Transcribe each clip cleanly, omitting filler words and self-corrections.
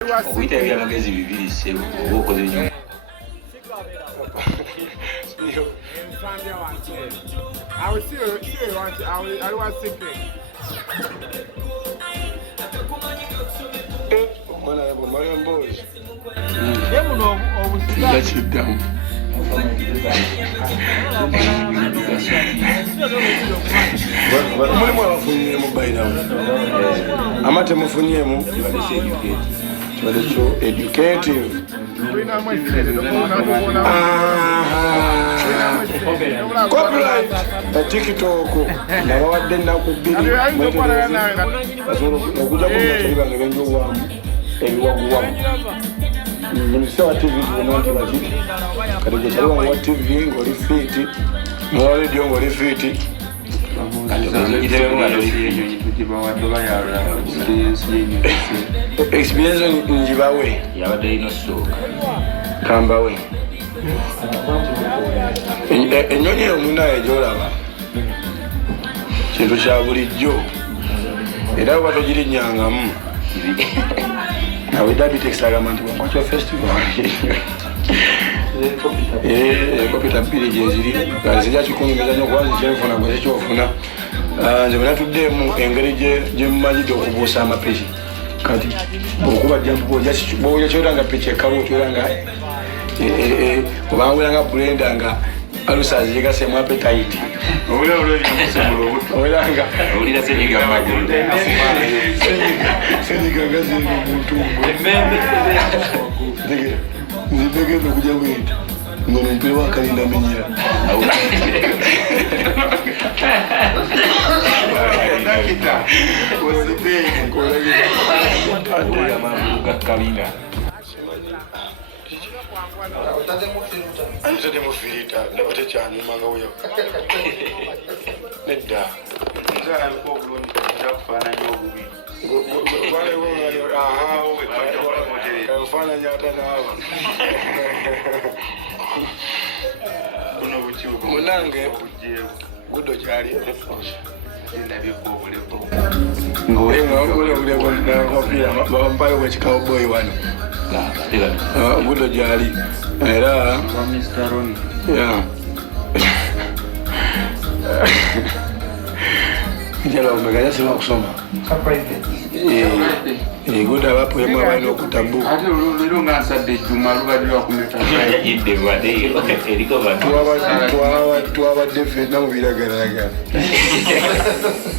Okuita ebyamagezi bibiri sebo oba okoze nnyo. I will see you I want secret. Emboozi. Let it down. Mulimu abafunyeemu bayirawo amate mufunyeemu kibadde kyo educative copyright TikTok nabawadde ennaku bbiri okujja kubangebenjowaamu ebiwaguwamu Minister TV nti bati kati gwe kyaliwa wa TV ng'oli fiiti n'owa radio ng'oli fiiti experience njibawe Yabadde ino sooka. kambawe ennyonyi omunaye gy'olaba kintu kya bulijjo era bwe batogirinnyangamu nawe Dabitex agamba nti wakwakyo festival kopita bbiri gyeziri zijja kikunyumiza nnyo kuba nzikyenfuna gwe zikyofuna nze bwe natuddeemu engeri gye mumanyidde okubuusa amapiki kati bwokuba bwoja kyoranga piki ekalu otweranga obangulanga bulenda nga alusazi yegasemu appetite oweranga Owulira senyiga magulu. senyiga nga ziri omuntu nzidegenda okujja bwenti nga nompere wakalinda menyera Amagulu ga kalinda. Tademu filita ndaba tekyanyuma nga weyo nedda nfaananyi ate naaba munange gudo gyali bampayo bwekikawboyi wano gudo gyali era njala omeganya sima kusoma gudo abapoyemu abalina okutabu twabadde fenna mubiragalagala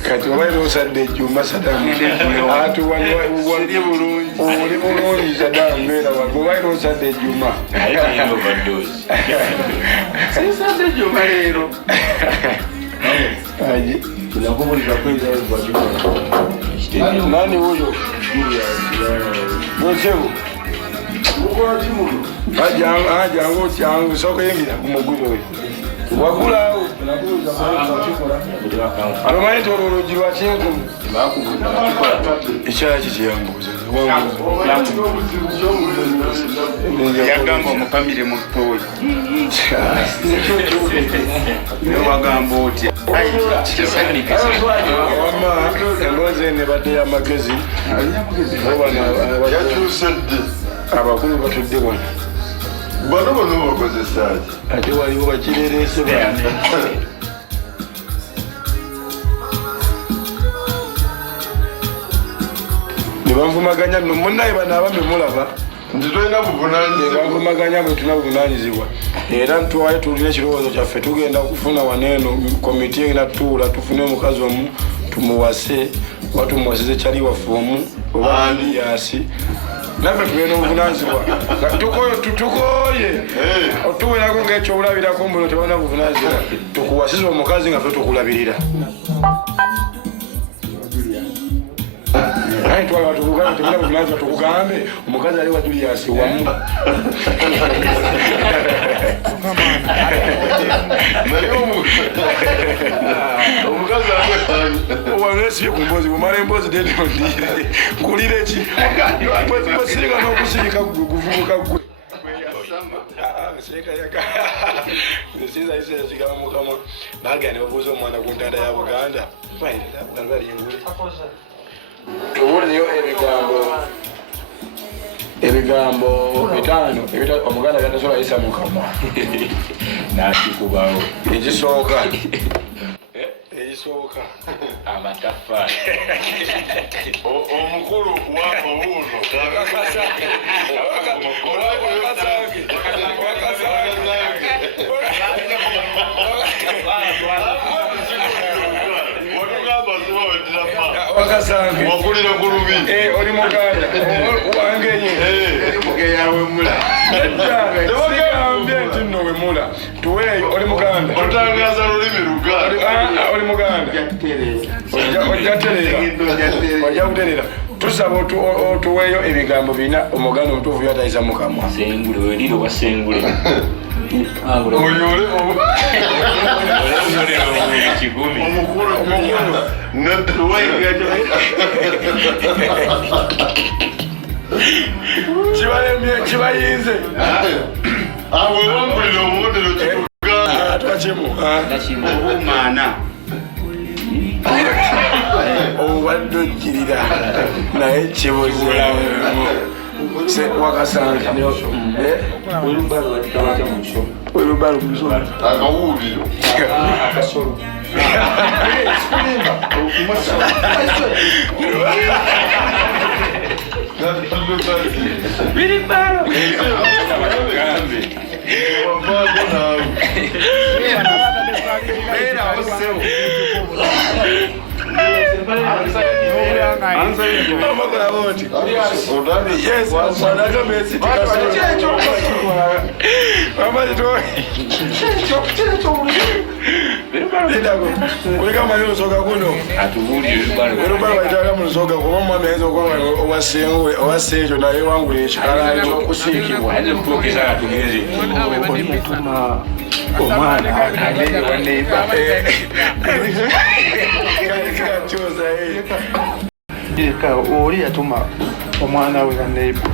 kati obalina osadde ejjuma sadamu oli bulungi sadamu beera obalina osadde ejjuma sisadde ejjuma leero nani huyo mwezewu ajangu kyangu soko yengira kumugudo wagulawo alomanyi tolologi lwa kinkumu ekyala kikiyambuuza yagamba omupamire mu ttooyi newagamba otya wama emboozi nebadde yamagezi abakulu batudde wano bano bono bakozesaki ate waliwo bakirereese bane nebanvumaganya no munnaye bano abambe mulaba nti tolina buvunanyizibwa nebanvumaganya bwe tulina buvunanyizibwa era ntwaye tulina ekirowoozo kyaffe tugenda kufuna waneeno komiti enatuula tufune omukazi omu tumuwase oba tumuwasize kyali waffe omu oba aliyasi naffe tugenda obuvunanyizibwa tukoye otuwerako ngaekyobulabirako mbuno tebalina buvunanyizibwa tukuwasiza omukazi nga ffe tukulabirira twala tukugamba tebina buvunanyizibwa tukugambe omukazi ali wa Julius wamu omukazi wanesiye ku mboozi bumala emboozi dedondire nkulira eki bwesirika n'okusirika guvubuka gwe nsizaisezigaba mukama bagane babuuza omwana ku ntanda ya Buganda tubuliyo ebigambo ebigambo bitaano omuganda byatasobola yisa mukama nakikubawo ekisooka amatafaali omukulu waba wuuno wakasange wakulira ku lubi oli muganda wangenye sigambye nti nno wemula tuweeyo oli muganda otangaza lulimi luganda oli muganda ojja kuterera tusaba otuweeyo ebigambo bina omuganda omutuufu byatayiza mukamwa sengule weliro wa sengule oyole kigumi omukulu kibayinze awewambulira omubonero kiganda twakimu obumaana obadde ojjirira naye kibuze wakasange welubalu musomo akawuuliro kulikamanya olusoga kuno olubalwaitalamulusoga kuba omwami ayinza okuba owaseekyo naye wangula ekikala ekyokusiikibwa olimutuma omwana aneewaneiba oli yatuma omwana we kaneiba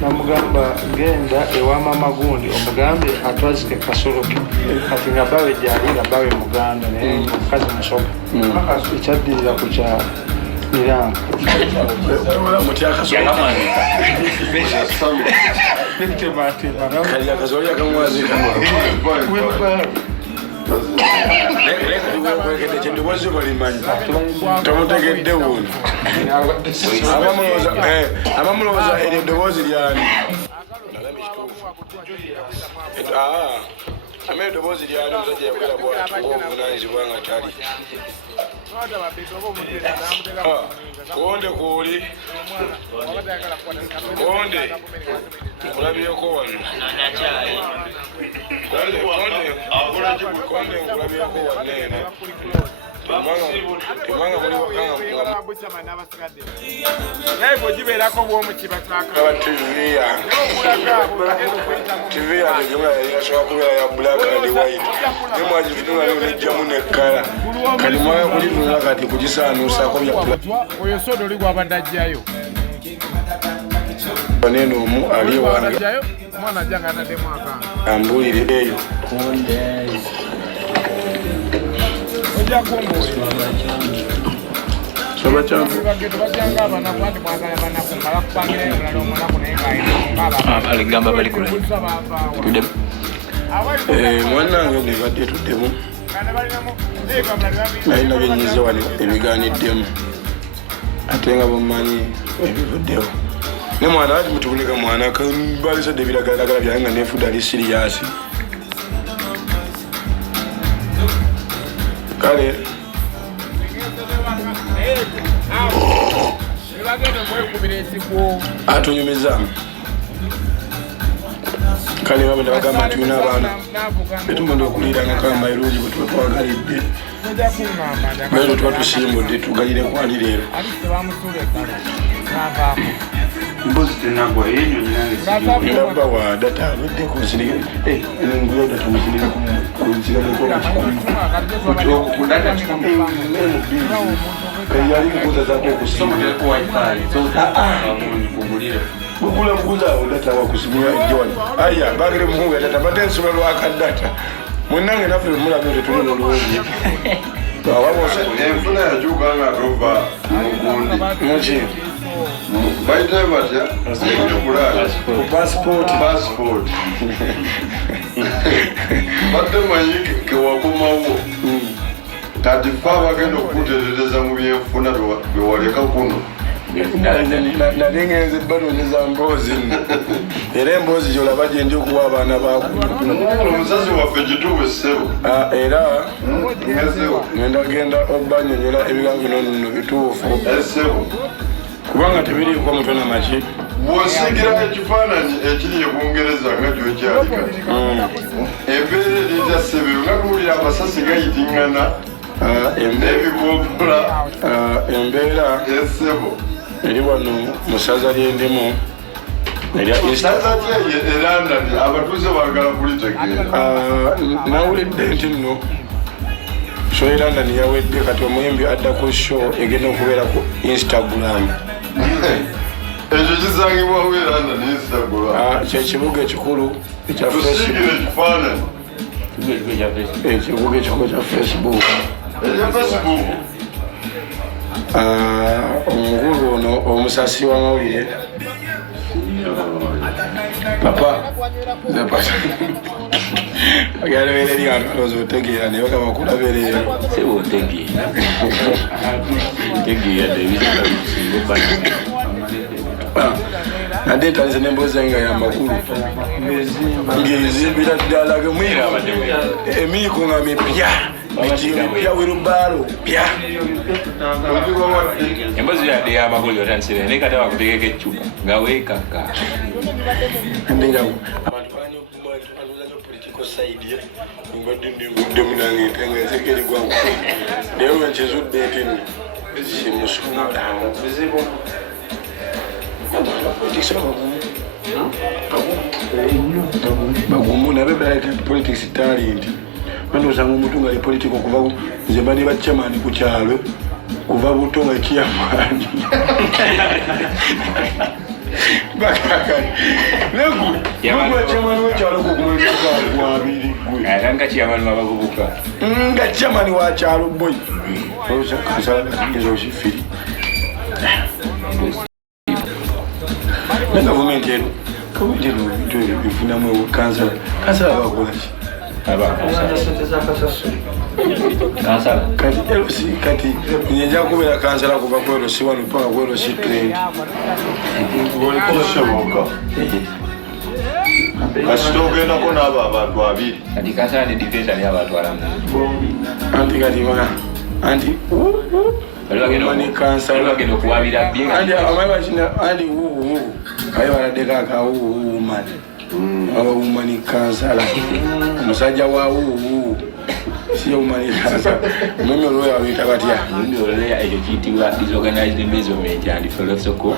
namugamba genda ewa mama gundi omugambe atwazike kasoloke kati nga bawe gyali nga bawe muganda naye omukazi musoga ekyaddirira ku kya miranga tomutegedde wuno abamulowooza eryo eddoboozi lyani amene eddoboozi lyani omusajja yakola bwatubuvunanyizibwa nga tali wonde kuuli wonde nkulabyeko wano konde nkulabyeko wanene TV yange gyemula yasobola kubeera ya black and white naye mwagitunula nejjamu nekkala kati mwaya kulitunula kati kugisaanuusako oyo soda oli gwabadde ajjayo banene omu ali ewange omwana ajjanga ataddemu akanga ambuulire eyo ojja kumbuulira tebajjanga abanaku anti mwagala abanaku nga bakupangirayo omulala omunaku naye abaligamba balikula mwanange nebadde tuddemu nalina byenyize wano ebiganiddemu ate nga bumanyi ebivuddewo ne mwana wati mutubuleka mwana balisadde ebiragalagala byange nga nefudde ali siriyasi kale atunyumizamu kale baba nebagamba nti tulina abaana betumanda okuliiranga kamba erungi bwe tuba twagalidde naye tuba tusiimudde tugalire kwali leero mbuzi tenagwa yenyonyi nange ndabba wa data aweddeko nguyo data muzirire kayali kukuza zako okugula mukuza awo data wakusimira ejjoni aya bagire mukunga data badde ensula lwakadata mwenange naffe mulabe tetuli mulungi enfuna yakyuka nga tova mugundi muki bayita batya passport badde manyi kewakomawo kati fe abagenda okukutereereza mu byenfuna bewaleka kuno nali ngenze banoonyeza mboozi nno era emboozi gyolaba gyendi okuwa abaana omusazi waffe gituwe ssebo era ngendagenda obanyonyola ebigambo bino nno bituufu essebo kubanga tebiriiko mutona maki bw'osigira ekifaananyi ekiri e bungereza nga gyokyali kati embeera erita ssebe nga tuwulira amasasi gayitiŋŋana n'ebikopola embeera essebo eri wano mu ssaza ly'endimu saza kyeye e London abatuuze baagala kulitegeera nawulidde nti nno show e London yawedde kati omuyimbi adda ku show egenda okubeera ku Instagram ekyo kisangibwawo e London Instagram kyekibuga ekikulu ekya tusigire ekifaananyi ekibuga ekikulu kya Facebook ekya Facebook omukulu ono omusasi w'amawulire papa agalabeera eri abantu alowooza otegeera naye bakaba kulabereera nadde entandise n'emboozi yange nga yamakulu ng'ezimbira ddala gemwira emiiko nga mipya mipya wirubaalo pya emboozi yadde yamakulu yotandisire naye kati bakutegeka eccupa nga weekaka ndirawo abantu balina okumalooza nyo political side mbadde ndivuddemu nange entenga ezekeri gwangu naye wenkizudde nti simusumula bagumu nabe baleta politics talent bandosanga omuntu nga politics okuva nze bali bakyamani ku kyalo kuva buto nga kiyamaani bakakali negwe kyamani wekyalo kukumwabiri era nga kyamani wabavubuka nga kyamani wa kyalo boy kansala okifiri na gavumenti eno gavumenti eno bintu bifunamu kansala bakolaki kati LC kati nyenja kubeera kansala kuva ku LC 1 mpaka ku LC 20 kisoboka kasita ogendako n'abo abantu abiri kati kansala ne defense ali abatwalamu anti kati anti mani kansala bagenda okuwabira bye anti amayi bakina anti aye baladdeko akawuumani woman kansala omusajja wa siyo woman kansala omwemi olwoya wabiyita batya ekyo kiyitibwa disorganized embezzlement and philosophical